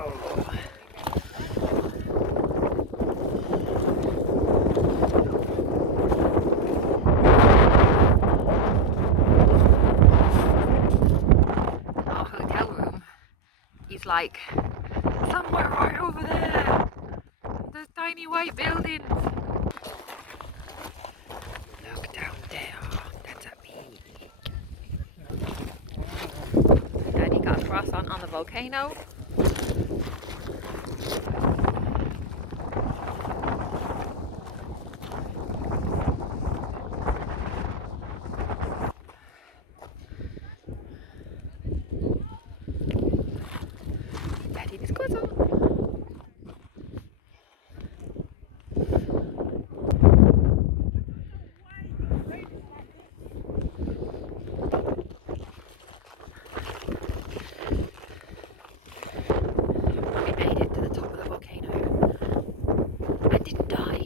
Our hotel room is like somewhere right over there. There's tiny white buildings. Look down there. That's a peak. Daddy got a croissant on the volcano. Daddy did croissant. We made it to the top of the volcano. I didn't die.